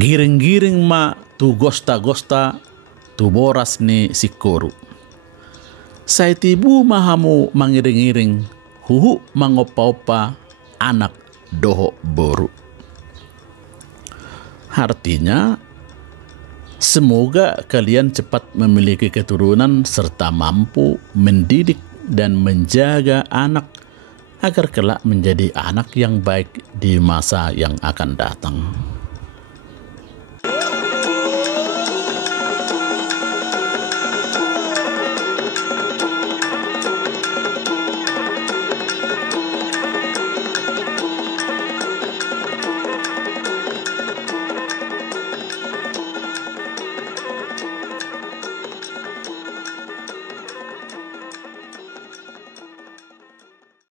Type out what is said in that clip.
Giring-giring ma tu gosta-gosta tu boras ni sikoru. Sai tibu mahamu mangiring-iring huhu mangopa-opa anak doho boru. Artinya, semoga kalian cepat memiliki keturunan serta mampu mendidik dan menjaga anak agar kelak menjadi anak yang baik di masa yang akan datang.